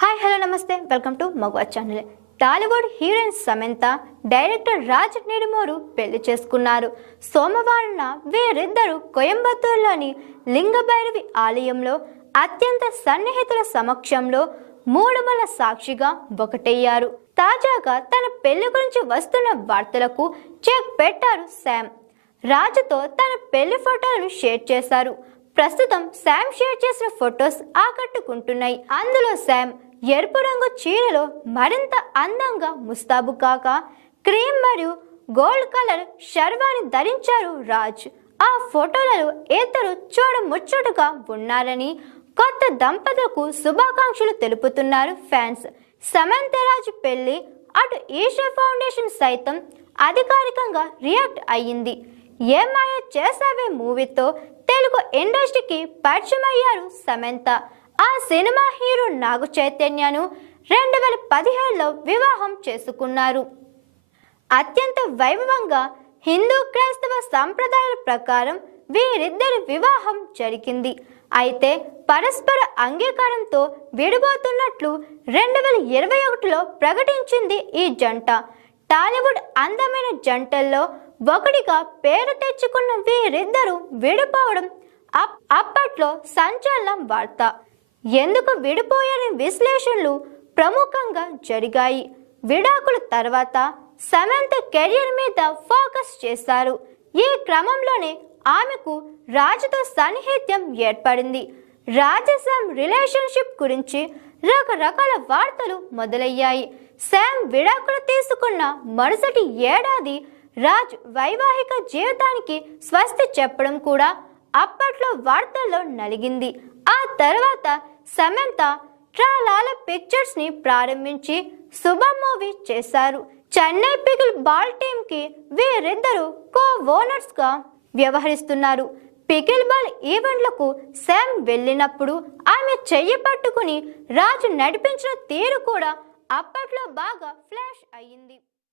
Hi hello నమస్తే. Welcome to మగవా channel Tollywood heroine Samantha director Raj Nidimoru పెళ్ళి చేసుకున్నారు. సోమవారం వీరిద్దరూ కోయంబత్తూరులోని లింగభైరవి ఆలయంలో అత్యంత సన్నిహితుల సమక్షంలో మూడుమల సాక్షిగా ఒకటయ్యారు. తాజాగా తన పెళ్ళి గురించి వస్తున్న వార్తలకు చెక్ పెట్టారు శామ్. రాజుతో తన పెళ్ళి ఫోటోలను షేర్ చేశారు. ప్రస్తుతం శామ్ షేర్ చేసిన ఫొటోస్ ఆకట్టుకుంటున్నాయి. అందులో శామ్ ఎరుపు రంగు చీరలో మరింత అందంగా ముస్తాబు కాక క్రీమ్ మరియు గోల్డ్ కలర్ షర్వాని ధరించారు రాజ్. ఆ ఫోటోలలో ఇద్దరు చూడముచ్చటగా ఉన్నారని కొత్త దంపతులకు శుభాకాంక్షలు తెలుపుతున్నారు ఫ్యాన్స్. సమంతరాజ్ పెళ్ళి అటు ఈషా ఫౌండేషన్ సైతం అధికారికంగా రియాక్ట్ అయ్యింది. ఏమాయ చేసావే మూవీతో? తెలుగు ఇండస్ట్రీకి పరిచయం అయ్యారు సమంత. ఆ సినిమా హీరో నాగ చైతన్యను రెండు వేల పదిహేడులో వివాహం చేసుకున్నారు. అత్యంత వైభవంగా హిందూ క్రైస్తవ సంప్రదాయాల ప్రకారం వీరిద్దరి వివాహం జరిగింది. అయితే పరస్పర అంగీకారంతో విడిపోతున్నట్లు రెండు వేల ఇరవై ఒకటిలో ప్రకటించింది ఈ జంట. టాలీవుడ్ అందమైన జంటల్లో ఒకటిగా పేరు తెచ్చుకున్న వీరిద్దరూ విడిపోవడం అప్- అప్పట్లో సంచలనం వార్త. ఎందుకు విడిపోయారని విశ్లేషణలు ప్రముఖంగా జరిగాయి. విడాకుల తర్వాత సమంత కెరియర్ మీద ఫోకస్ చేశారు. ఈ క్రమంలోనే ఆమెకు రాజుతో సన్నిహిత్యం ఏర్పడింది. రాజశామ్ రిలేషన్షిప్ గురించి రకరకాల వార్తలు మొదలయ్యాయి. శామ్ విడాకులు తీసుకున్న మరుసటి ఏడాది రాజ్ వైవాహిక జీవితానికి స్వస్తి చెప్పడం కూడా అప్పట్లో వార్తల్లో నలిగింది. తర్వాత సమంత ట్రాలాల పిక్చర్స్ని ప్రారంభించి శుభ మూవీ చేశారు. చెన్నై పిగిల్ బాల్ టీంకి వీరిద్దరూ కో ఓనర్స్గా వ్యవహరిస్తున్నారు. పికిల్ బాల్ ఈవెంట్లకు శామ్ వెళ్ళినప్పుడు ఆమె చెయ్యి పట్టుకుని రాజు నడిపించిన తీరు కూడా అప్పట్లో బాగా ఫ్లాష్ అయ్యింది.